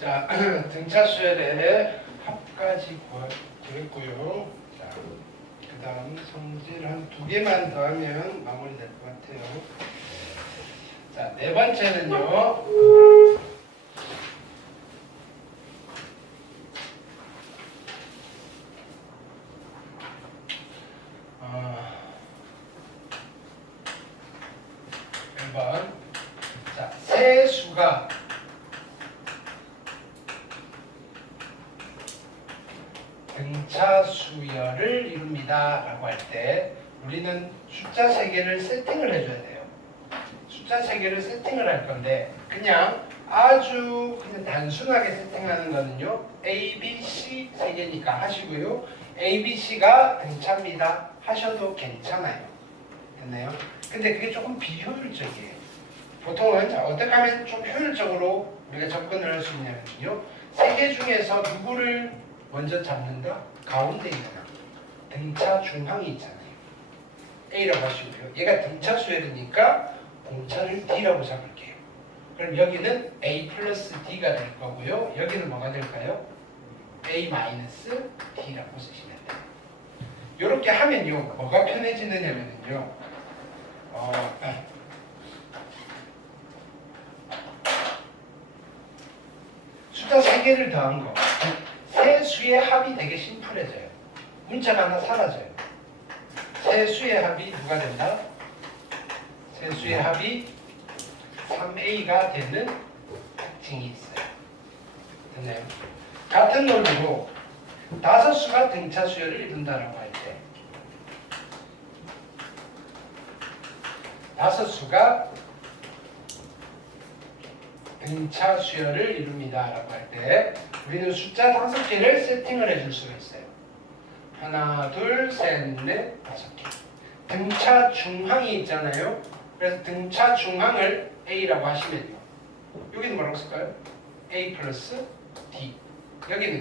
자, 등차 수열의 합까지 구했고요. 자, 그 다음 성질 한 2개만 더 하면 마무리될 것 같아요. 자, 네 번째는요. 번 자, 세수가 등차 수열을 이룹니다 라고 할 때 우리는 숫자 3개를 세팅을 해줘야 돼요. 숫자 3개를 세팅을 할 건데 그냥 아주 그냥 단순하게 세팅하는 거는요, A, B, C 3개니까 하시고요, A, B, C가 등차입니다 하셔도 괜찮아요. 됐나요? 근데 그게 조금 비효율적이에요. 보통은 어떻게 하면 좀 효율적으로 우리가 접근을 할 수 있냐면요, 3개 중에서 누구를 먼저 잡는다? 가운데 있는 등차 중앙이 있잖아요. A라고 하시고요. 얘가 등차 수열이니까 공차를 D라고 잡을게요. 그럼 여기는 A 플러스 D가 될 거고요. 여기는 뭐가 될까요? A 마이너스 D라고 쓰시면 돼요. 이렇게 하면요, 뭐가 편해지느냐면요, 숫자 3개를 더한 거, 세 수의 합이 되게 심플해져요. 문자가 하나 사라져요. 세 수의 합이 누가 된다? 세 수의 합이 3A가 되는 특징이 있어요. 됐나요? 같은 논리로 5수가 등차 수열을 이룬다라고 할 때 5수가 등차 수열을 이룹니다 라고 할 때 우리는 숫자 5개를 세팅을 해줄 수가 있어요. 하나, 둘, 셋, 넷, 5개. 등차 중앙이 있잖아요. 그래서 등차 중앙을 A라고 하시면요, 여기는 뭐라고 쓸까요? A 플러스 D. 여기는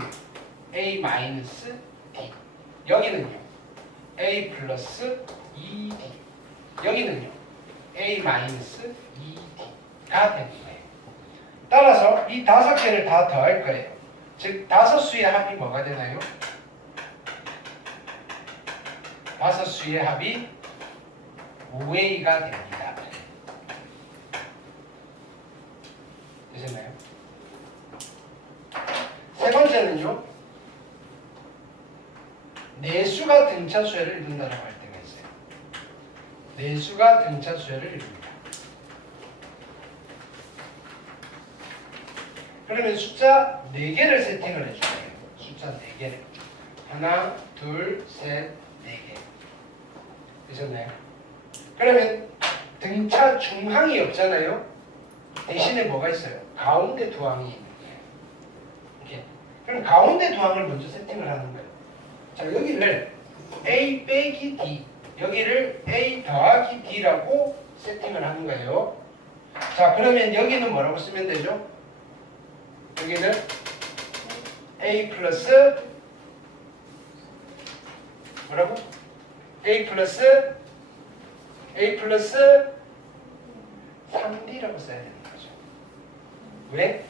A 마이너스 D. 여기는요, A 플러스 2D. 여기는요, A 마이너스 2D가 되는 거예요. 따라서 이 5개를 다 더할 거예요. 즉 5수의 합이 뭐가 되나요? 5수의 합이 5A가 됩니다. 되셨나요? 세 번째는요, 4수가 등차 수열을 이룬다고 할 때가 있어요. 4수가 등차 수열을 이룹니다. 그러면 숫자 4개를 세팅을 해줄게요. 숫자 4개를. 하나, 둘, 셋, 4개. 되셨나요? 그러면 등차 중앙이 없잖아요. 대신에 뭐가 있어요? 가운데 두 항이 있는 거예요. 이렇게. 그럼 가운데 두 항을 먼저 세팅을 하는 거예요. 자, 여기를 A 빼기 D, 여기를 A 더하기 D라고 세팅을 하는 거예요. 자, 그러면 여기는 뭐라고 쓰면 되죠? 여기는 A 플러스 뭐라고? A 플러스 3D라고 써야 되는 거죠. 왜?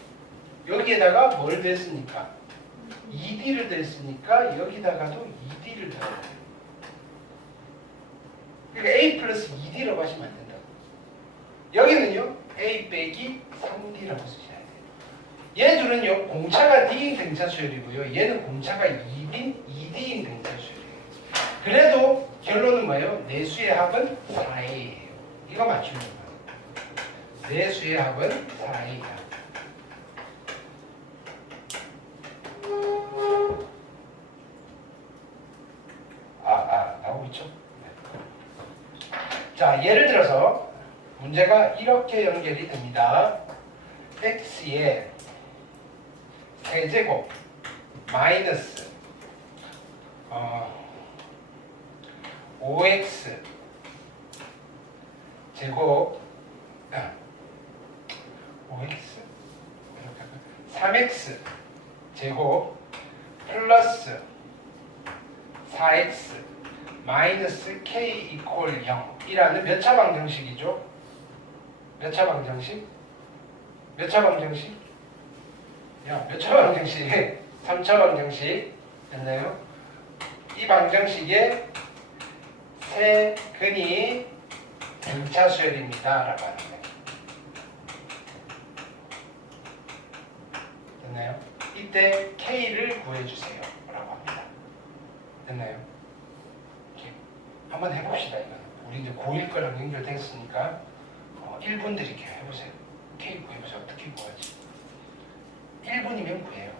여기에다가 뭘 댔으니까? 2D를 댔으니까 여기다가도 2D를 더해야 돼요. 그러니까 A 플러스 2D라고 하시면 안 된다고. 여기는요, A 빼기 3D라고 쓰셔야 돼요. 얘들은요, 공차가 D인 등차 수열이고요, 얘는 공차가 2D인 등차 수열이에요. 그래도 결론은 뭐예요? 4수의 합은 4A예요. 이거 맞추는 거예요. 4수의 합은 4A다. 나오고 있죠? 네. 자, 예를 들어서 문제가 이렇게 연결이 됩니다. x의 세제곱 마이너스 5x 제곱 5x 3x 제곱 플러스 4x 마이너스 k 이퀄 0이라는 몇 차 방정식이죠? 몇 차 방정식? 몇 차 방정식? 야, 몇 차 방정식? 3차 방정식 됐나요? 이 방정식의 세 근이 등차 수열입니다 라고 하는 거예요. 됐나요? 이때 K를 구해주세요 라고 합니다. 됐나요? 이렇게 한번 해봅시다. 이거는 우리 이제 고1 거랑 연결됐으니까 1분 드릴게요. 해보세요. K 구해보세요. 어떻게 구하지? 1분이면 구해요.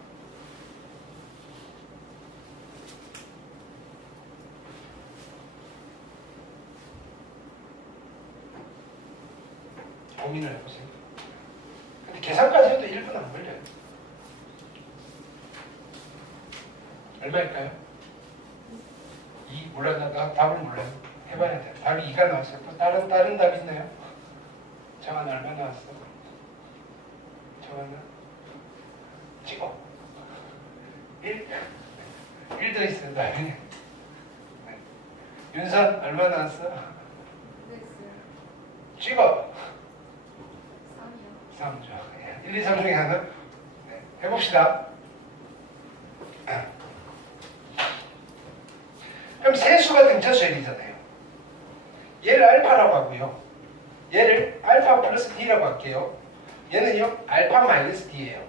고민을 해보세요. 근데 계산까지 해도 1분 안 걸려요. 얼마일까요? 2? 몰라요. 나 답을 몰라요. 해봐야 돼. 답이 2가 나왔어요. 또 다른 답 있나요? 정한 얼마 나왔어? 정한은? 찍어. 1? 1도 있어요. 나중에. 윤선 얼마 나왔어? 찍어. 3죠. 1, 2, 3 중에 하나. 네. 해봅시다. 그럼 세수가 등차수열이잖아요. 얘를 알파라고 하고요. 얘를 알파 플러스 D라고 할게요. 얘는요 알파 마이너스 D예요.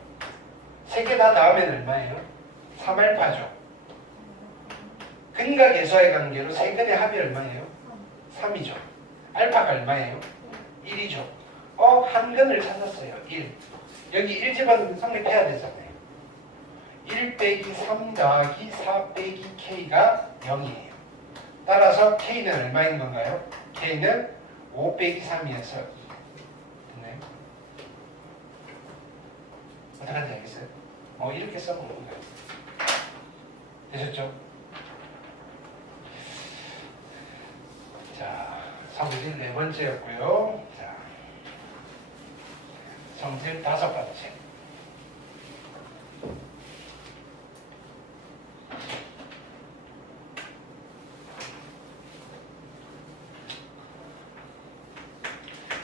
세 개 다 더하면 얼마예요? 3알파죠. 근과 계수와의 관계로 세 근의 합이 얼마예요? 3이죠. 알파가 얼마예요? 1이죠. 한 근을 찾았어요. 1. 여기 1 집어넣으면 성립해야 되잖아요. 1 빼기 3 더하기 4 빼기 K가 0이에요. 따라서 K는 얼마인 건가요? K는 5 빼기 3이어서 2. 됐나요? 어떻게 하는지 알겠어요? 이렇게 써먹는 거예요. 되셨죠? 자, 성질 4번째였고요. 자, 성질 5번째.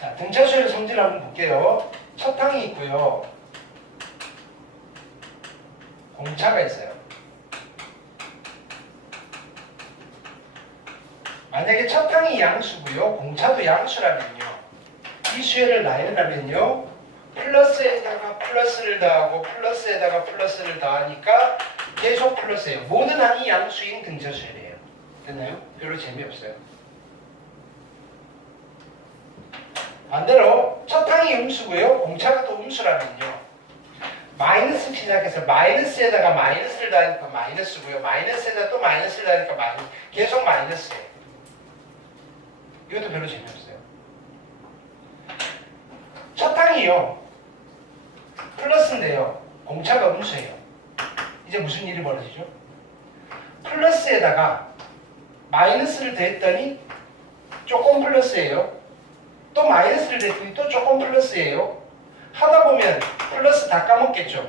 자, 등차수열 성질 한번 볼게요. 첫 항이 있고요. 공차가 있어요. 만약에 첫 항이 양수고요. 공차도 양수라면요. 이 수열을 나열하면요. 플러스에다가 플러스를 더하고 플러스에다가 플러스를 더하니까 계속 플러스예요. 모든 항이 양수인 등차수열이에요. 됐나요? 별로 재미없어요. 반대로 첫 항이 음수고요. 공차가 또 음수라면요. 마이너스 시작해서 마이너스에다가 마이너스를 더하니까 마이너스고요. 마이너스에다 또 마이너스를 더하니까 마이너스. 계속 마이너스예요. 이것도 별로 재미없어요. 첫 항이요. 플러스인데요. 공차가 음수예요. 이제 무슨 일이 벌어지죠? 플러스에다가 마이너스를 더했더니 조금 플러스예요. 또 마이너스를 더했더니 또 조금 플러스예요. 하다 보면 플러스 다 까먹겠죠.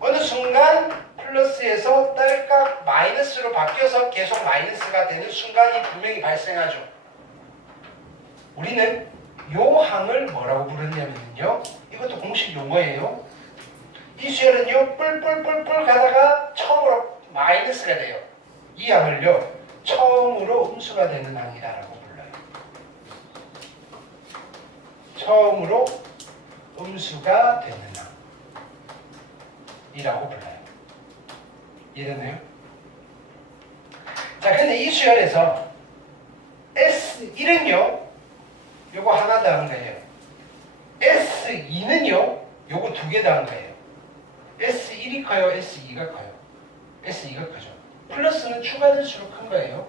어느 순간 플러스에서 딸깍 마이너스로 바뀌어서 계속 마이너스가 되는 순간이 분명히 발생하죠. 우리는 요 항을 뭐라고 부르냐면요. 이것도 공식 용어예요. 이 수열은요. 뿔뿔뿔뿔 가다가 처음으로 마이너스가 돼요. 이 항을요. 처음으로 음수가 되는 항이라고 불러요. 처음으로 음수가 되는 항이라고 불러요. 이해되나요? 자, 근데 이 수열에서 S1은요. 요거 하나 더한 거예요. S2는요. 요거 2개 더한 거예요. S1이 커요? S2가 커요? S2가 크죠. 플러스는 추가될수록 큰 거예요.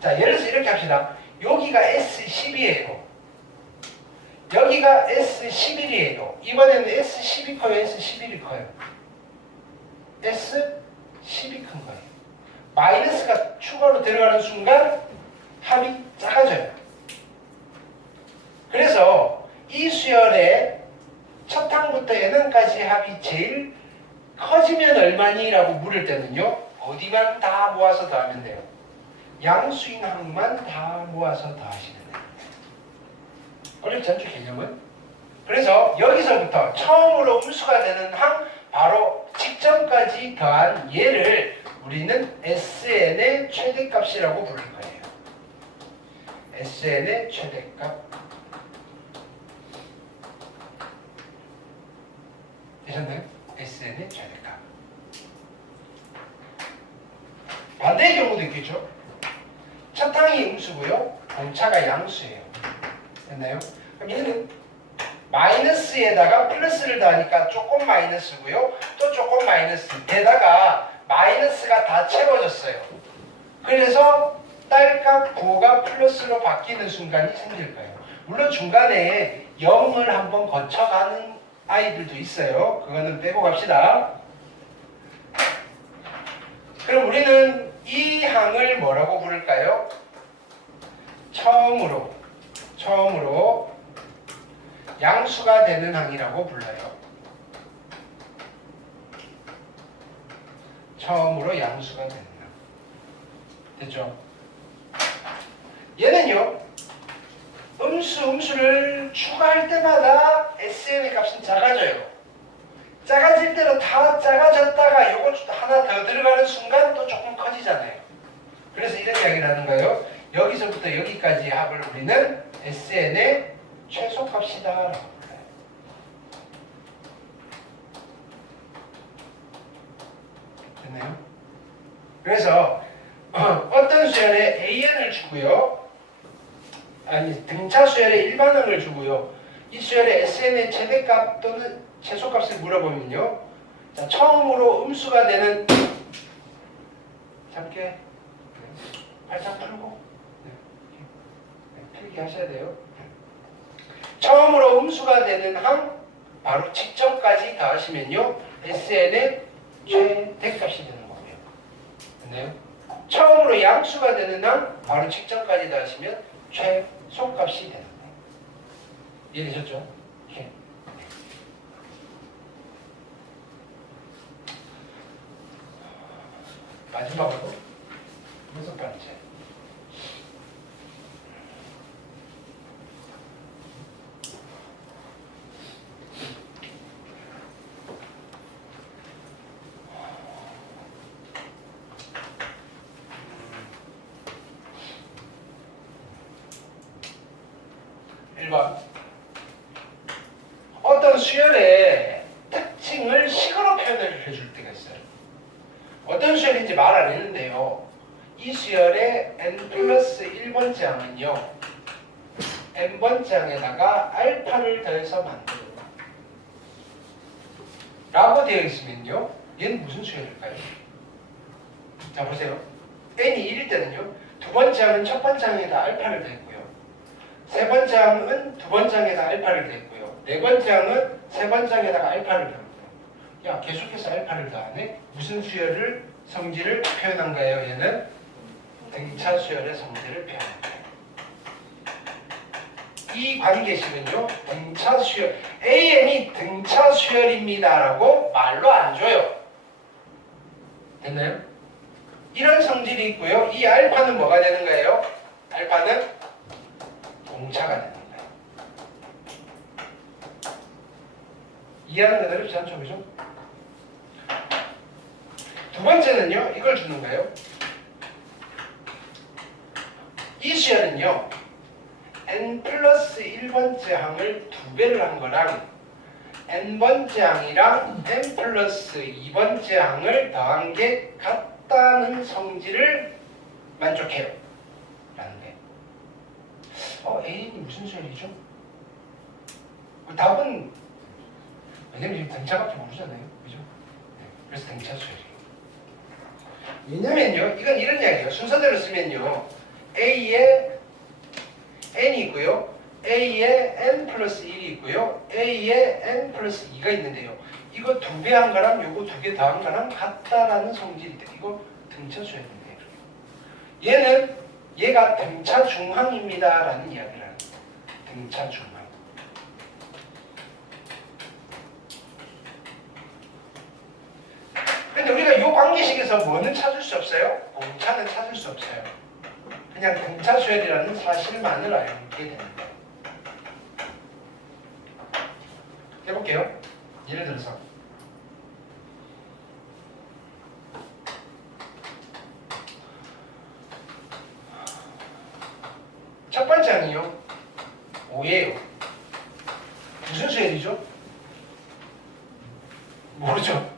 자, 예를 들어서 이렇게 합시다. 여기가 S10이에요. 여기가 S11이에요. 이번에는 S10이 커요? S11이 커요? S10이 큰 거예요. 마이너스가 추가로 들어가는 순간 합이 작아져요. 그래서 이 수열의 첫 항부터 n항까지 합이 제일 커지면 얼마니? 라고 물을 때는요. 어디만 다 모아서 더하면 돼요. 양수인 항만 다 모아서 더하시면 돼요. 어렵지 않죠, 개념은? 그래서 여기서부터 처음으로 음수가 되는 항 바로 직전까지 더한 얘를 우리는 SN의 최대값이라고 부를 거예요. SN의 최대값. 되셨나요? SN의 최대값. 반대의 경우도 있겠죠. 첫 항이 음수고요. 공차가 양수예요. 됐나요? 그럼 얘는 마이너스에다가 플러스를 더하니까 조금 마이너스고요. 또 조금 마이너스. 게다가 마이너스가 다 채워졌어요. 그래서 딸깍 9가 플러스로 바뀌는 순간이 생길 거예요. 물론 중간에 0을 한번 거쳐가는 아이들도 있어요. 그거는 빼고 갑시다. 그럼 우리는 이 항을 뭐라고 부를까요? 처음으로 양수가 되는 항이라고 불러요. 처음으로 양수가 되는 항. 됐죠? 얘는요, 음수를 추가할 때마다 SN의 값은 작아져요. 작아질 때로 다 작아졌다가 요거 하나 더 들어가는 순간 또 조금 커지잖아요. 그래서 이런 이야기를 하는 거예요. 여기서부터 여기까지 합을 우리는 SN의 최소값이다 라고 불러요. 됐나요? 그래서 어떤 수열에 AN을 주고요. 아니 등차 수열에 일반항을 주고요. 이 수열에 SN의 최대값 또는 최소값을 물어보면요. 자, 처음으로 음수가 되는 짧게 발짝 풀고 필기 하셔야 돼요. 처음으로 음수가 되는 항 바로 직전까지 더하시면요. SN의 최대값이 되는 거고요. 됐나요? 처음으로 양수가 되는 항 바로 직전까지 더하시면 최소값이 되는 거예요. 이해되셨죠? 예. 마지막으로 여섯 번째. 어떤 수열의 특징을 식으로 표현을 해줄 때가 있어요. 어떤 수열인지 말 안 했는데요. 이 수열의 n 플러스 1번째 항은요. n번째 항에다가 알파를 더해서 만들어요. 라고 되어 있으면요. 얘는 무슨 수열일까요? 자 보세요. n이 1일 때는요. 두 번째 항은 첫 번째 항에다 알파를 더했고요. 세 번째 항은 두 번째 항에다 알파를 더했고요. 네 번째 항은 세 번째 항에다가 알파를 더했고요. 야 계속해서 알파를 더하네? 무슨 수열을 성질을 표현한 거예요? 얘는 등차 수열의 성질을 표현한 거예요. 이 관계식은요. 등차 수열 AN이 등차 수열입니다 라고 말로 안 줘요. 됐나요? 이런 성질이 있고요. 이 알파는 뭐가 되는 거예요? 알파는 공차가 되는 거예요. 이해하는 그대로 잘 쳐보죠. 두 번째는요. 이걸 주는 거예요. 이 수열은요. n 플러스 1번째 항을 2배를 한 거랑 n번째 항이랑 n 플러스 2번째 항을 더한 게 같다는 성질을 만족해요. 라는 게. A는 무슨 수열이죠? 그 답은 왜냐면 지금 등차밖에 모르잖아요. 그죠? 네, 그래서 등차 수열이에요. 왜냐면요. 이건 이런 이야기예요. 순서대로 쓰면요. A에 n이 있고요. A에 n 플러스 1이 있고요. A에 n 플러스 2가 있는데요. 이거 2배 한 거랑 요거 2개 더한 거랑 같다라는 성질이 돼. 이거 등차 수열인데. 얘가 등차 중항입니다 라는 이야기를 하는 거예요. 등차 중항. 근데 우리가 이 관계식에서 뭐는 찾을 수 없어요? 공차는 찾을 수 없어요. 그냥 등차 수열이라는 사실만을 알게 되는 거예요. 해볼게요. 예를 들어서 무슨 수열이죠? 모르죠.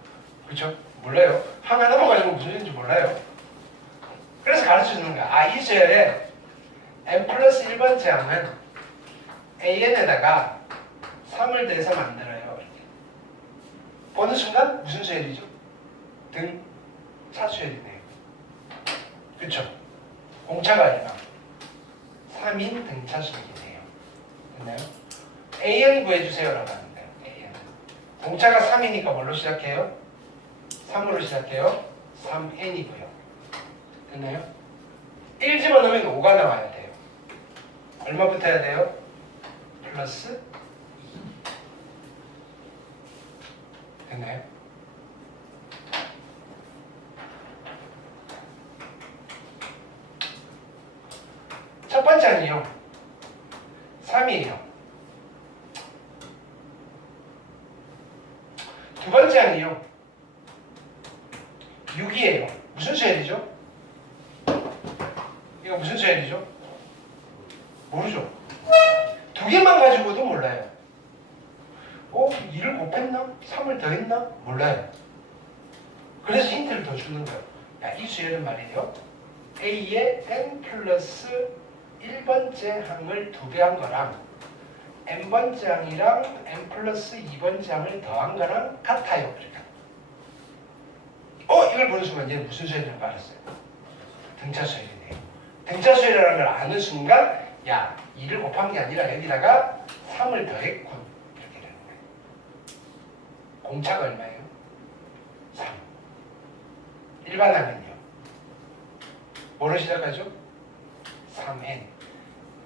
그렇죠? 몰라요. 하나 넘어가지고 무슨 수열인지 몰라요. 그래서 가르쳐주는 거야. 아, 이 수열에 n 플러스 1번째 항은 an에다가 3을 더해서 만들어요. 이렇게. 보는 순간 무슨 수열이죠? 등차 수열이네요. 그쵸? 공차가 얼마? 3인 등차 수열이네요. 됐나요? an 구해주세요라고 하는 거예요. an. 공차가 3이니까 뭘로 시작해요? 3으로 시작해요. 3n이고요. 됐나요? 1 집어넣으면 5가 나와야 돼요. 얼마 붙어야 돼요? 플러스 2. 됐나요? 첫 번째 항이요. 3이에요. 두 번째 항이요. 6이에요. 무슨 수열이죠? 이거 무슨 수열이죠? 모르죠. 두 개만 가지고도 몰라요. 2를 곱했나? 3을 더했나? 몰라요. 그래서 힌트를 더 주는 거예요. 야, 이 수열은 말이에요. A의 n 플러스 1번째 항을 2배 한 거랑 n번째 항이랑 n 플러스 2번째 항을 더한 거랑 같아요. 그러니까. 이걸 보는 순간 얘는 무슨 수열인지 알았어요. 등차 수열이네요. 등차 수열이라는 걸 아는 순간 야, 2를 곱한 게 아니라 여기다가 3을 더했군. 이렇게 되는 거예요. 공차가 얼마예요? 3. 일반항은요? 뭐로 시작하죠? 3n.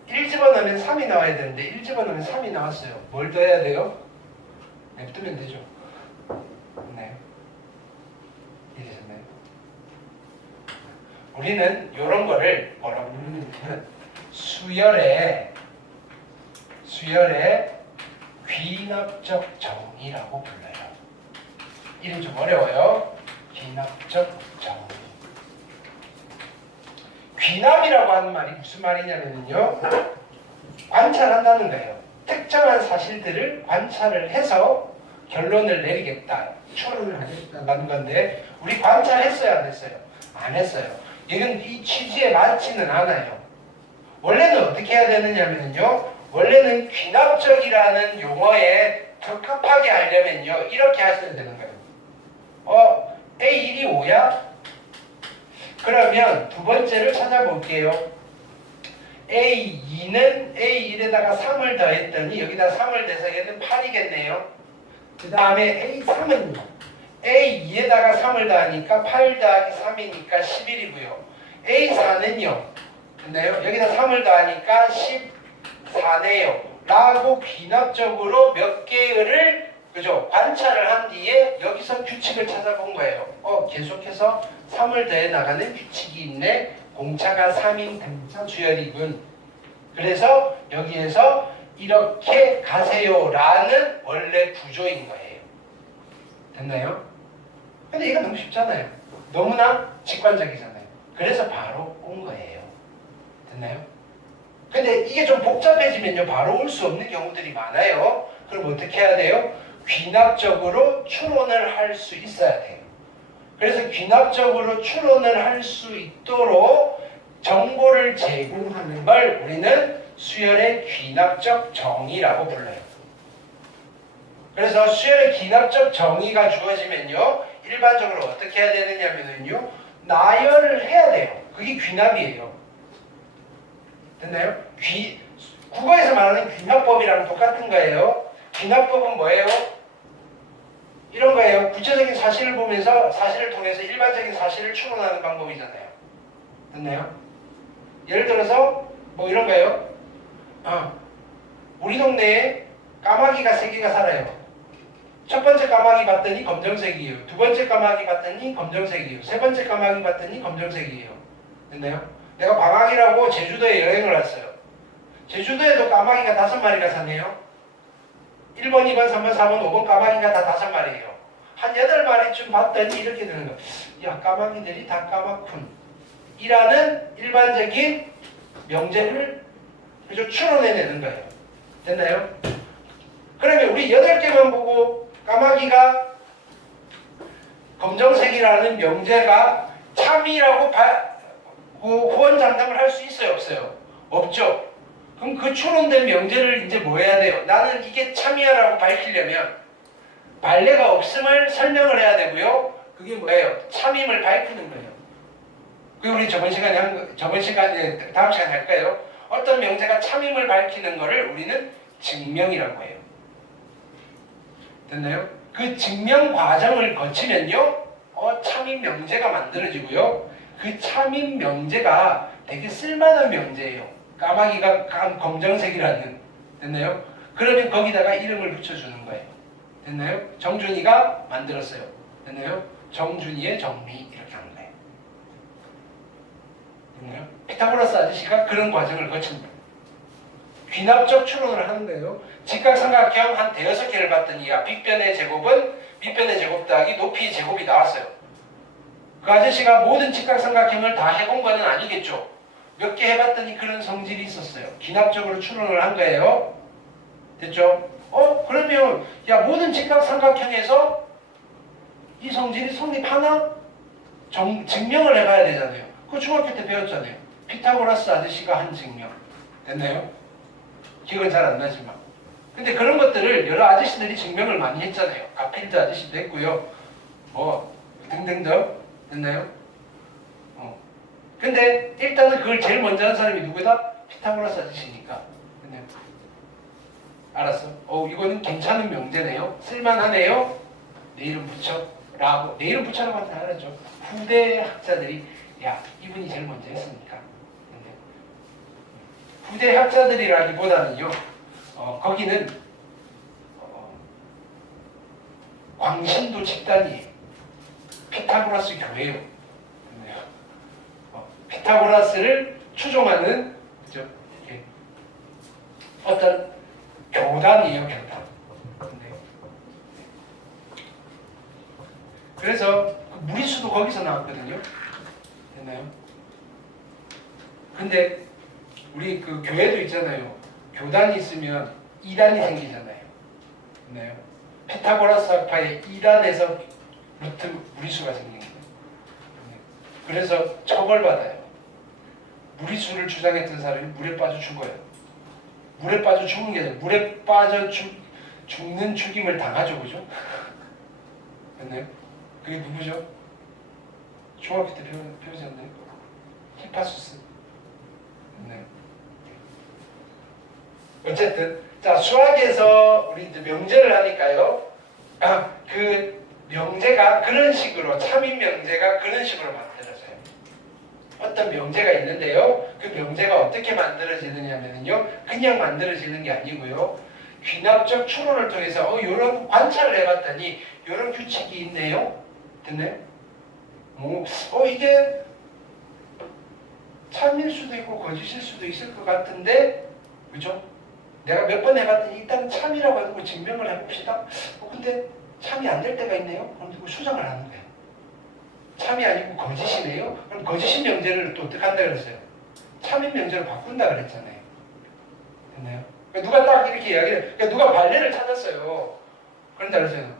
1 집어넣으면 3이 나와야 되는데 1 집어넣으면 3이 나왔어요. 뭘 더해야 돼요? 냅두면 되죠. 네. 이해되셨나요? 우리는 이런 거를 뭐라고 부르냐면 수열의 귀납적 정의라고 불러요. 이름 좀 어려워요. 귀납적 정의. 귀납이라고 하는 말이 무슨 말이냐면요. 관찰한다는 거예요. 특정한 사실들을 관찰을 해서 결론을 내리겠다. 추론을 하겠다는 건데 우리 관찰했어요? 안 했어요? 안 했어요. 이건 이 취지에 맞지는 않아요. 원래는 어떻게 해야 되느냐면요. 원래는 귀납적이라는 용어에 적합하게 하려면요. 이렇게 하셔야 되는 거예요. A1이 5야? 그러면 두 번째를 찾아볼게요. A2는 A1에다가 3을 더했더니 여기다 3을 더해서 얘는 8이겠네요. 그 다음에 A3은요. A2에다가 3을 더하니까 8 더하기 3이니까 11이고요. A4는요. 됐나요? 여기다 3을 더하니까 14네요. 라고 귀납적으로 몇 개를 그죠? 관찰을 한 뒤에 여기서 규칙을 찾아본 거예요. 계속해서 3을 더해 나가는 규칙이 있네. 공차가 3인 등차 수열이군. 그래서 여기에서 이렇게 가세요라는 원래 구조인 거예요. 됐나요? 근데 이거 너무 쉽잖아요. 너무나 직관적이잖아요. 그래서 바로 온 거예요. 됐나요? 근데 이게 좀 복잡해지면요. 바로 올 수 없는 경우들이 많아요. 그럼 어떻게 해야 돼요? 귀납적으로 추론을 할 수 있어야 돼요. 그래서 귀납적으로 추론을 할 수 있도록 정보를 제공하는 걸 우리는 수열의 귀납적 정의라고 불러요. 그래서 수열의 귀납적 정의가 주어지면요. 일반적으로 어떻게 해야 되느냐면요. 나열을 해야 돼요. 그게 귀납이에요. 됐나요? 국어에서 말하는 귀납법이랑 똑같은 거예요. 귀납법은 뭐예요? 이런 거예요. 구체적인 사실을 보면서 사실을 통해서 일반적인 사실을 추론하는 방법이잖아요. 됐나요? 예를 들어서 뭐 이런 거예요. 우리 동네에 까마귀가 3개가 살아요. 첫 번째 까마귀 봤더니 검정색이에요. 두 번째 까마귀 봤더니 검정색이에요. 세 번째 까마귀 봤더니 검정색이에요. 됐나요? 내가 방학이라고 제주도에 여행을 왔어요. 제주도에도 까마귀가 5마리가 사네요. 1번, 2번, 3번, 4번, 5번 까마귀가 다 5마리예요. 한 8마리쯤 봤더니 이렇게 되는 거예요. 야, 까마귀들이 다 까맣군. 이라는 일반적인 명제를 추론해내는 거예요. 됐나요? 그러면 우리 8개만 보고 까마귀가 검정색이라는 명제가 참이라고 후원장담을 할 수 있어요? 없어요? 없죠. 그럼 그 추론된 명제를 이제 뭐 해야 돼요? 나는 이게 참이야라고 밝히려면 발레가 없음을 설명을 해야 되고요. 그게 뭐예요? 참임을 밝히는 거예요. 그 우리 다음 시간에 할까요? 어떤 명제가 참임을 밝히는 거를 우리는 증명이라고 해요. 됐나요? 그 증명 과정을 거치면요, 참임 명제가 만들어지고요. 그 참임 명제가 되게 쓸만한 명제예요. 까마귀가 검정색이라는. 됐나요? 그러면 거기다가 이름을 붙여주는 거예요. 됐나요? 정준이가 만들었어요. 됐나요? 정준이의 정리 이렇게 하는 거예요. 됐나요? 피타고라스 아저씨가 그런 과정을 거친 거예요. 귀납적 추론을 하는 거예요. 직각삼각형 한 대여섯 개를 봤더니 빗변의 제곱은 밑변의 제곱 더하기 높이의 제곱이 나왔어요. 그 아저씨가 모든 직각삼각형을 다 해본 건 아니겠죠. 몇 개 해봤더니 그런 성질이 있었어요. 귀납적으로 추론을 한 거예요. 됐죠? 그러면 모든 직각삼각형에서 이 성질이 성립하나? 증명을 해봐야 되잖아요. 그거 중학교 때 배웠잖아요. 피타고라스 아저씨가 한 증명. 됐나요? 기억은 잘 안 나지만. 근데 그런 것들을 여러 아저씨들이 증명을 많이 했잖아요. 가필드 아저씨도 했고요. 등등등. 됐나요? 근데 일단은 그걸 제일 먼저 한 사람이 누구다? 피타고라스 아저씨니까. 됐나요? 알았어? 이거는 괜찮은 명제네요. 쓸만하네요. 내 이름 붙여. 라고. 내 이름 붙여라고 하면 알았죠. 후대 학자들이 이분이 제일 먼저 했으니까. 후대 학자들이라기보다는요, 거기는 광신도 집단이에요. 피타고라스 교회예요. 피타고라스를 추종하는 어떤 교단이에요, 교단. 그래서 무리수도 거기서 나왔거든요. 됐나요? 근데 우리 그 교회도 있잖아요. 교단이 있으면 이단이 생기잖아요. 됐나요? 피타고라스 학파의 이단에서 루트 무리수가 생긴 거예요. 그래서 처벌받아요. 무리수를 주장했던 사람이 물에 빠져 죽어요. 물에 빠져 죽는 게 아니라 물에 빠져 죽는 죽임을 당하죠. 그죠? 됐나요? 그게 누구죠? 중학교 때 배우셨나요? 히파수스. 됐나요? 어쨌든 자, 수학에서 우리 명제를 하니까요. 그 명제가 그런 식으로, 참임 명제가 그런 식으로 만들어져요. 어떤 명제가 있는데요. 그 명제가 어떻게 만들어지느냐면요, 그냥 만들어지는 게 아니고요. 귀납적 추론을 통해서 이런 관찰을 해봤더니 이런 규칙이 있네요. 됐나요? 이게 참일 수도 있고 거짓일 수도 있을 것 같은데, 그죠? 내가 몇 번 해봤더니 일단 참이라고 하고 증명을 해봅시다. 근데 참이 안 될 때가 있네요. 그럼 그거 수정을 하는 거예요. 참이 아니고 거짓이네요. 그럼 거짓인 명제를 또 어떻게 한다 그랬어요? 참인 명제로 바꾼다 그랬잖아요. 됐나요? 누가 딱 이렇게 이야기를, 누가 발레를 찾았어요. 그런다 그랬어요.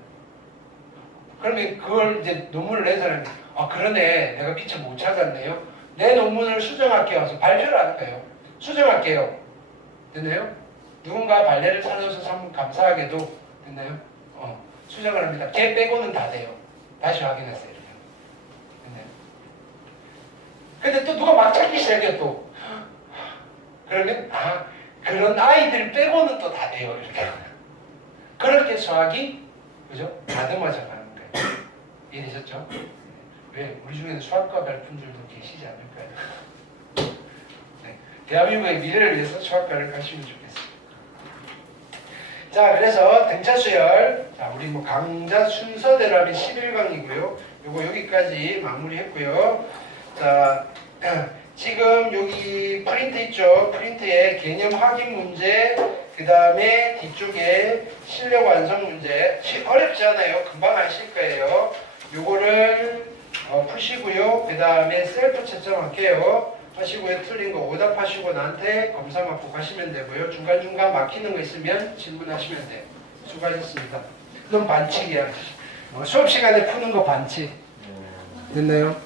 그러면 그걸 이제 논문을 낸 사람이, 그러네, 내가 미처 못 찾았네요. 내 논문을 수정할게요. 그래서 발표를 하는 거예요. 수정할게요. 됐나요? 누군가 발레를 찾아서 참 감사하게도, 됐나요? 수정을 합니다. 걔 빼고는 다 돼요. 다시 확인했어요. 됐나요? 근데 또 누가 막 찾기 시작해요, 또. 그러면, 그런 아이들 빼고는 또 다 돼요. 이렇게. 그렇게 수학이, 그죠? 다듬어져 가는 거예요. 이해되셨죠? 왜? 우리 중에는 수학과 갈 분들도 계시지 않을까요? 네. 대한민국의 미래를 위해서 수학과를 가시면 좋겠습니다. 자, 그래서 등차 수열. 자, 우리 강좌 순서대로 하면 11강이고요. 요거 여기까지 마무리했고요. 자, 지금 여기 프린트 있죠? 프린트에 개념 확인 문제, 그 다음에 뒤쪽에 실력 완성 문제. 어렵지 않아요. 금방 하실 거예요. 요거를 푸시고요. 그 다음에 셀프 채점할게요. 하시고요. 틀린 거 오답하시고 나한테 검사 맞고 가시면 되고요. 중간중간 막히는 거 있으면 질문하시면 돼요. 수고하셨습니다. 그럼 반칙이야. 수업 시간에 푸는 거 반칙. 됐나요?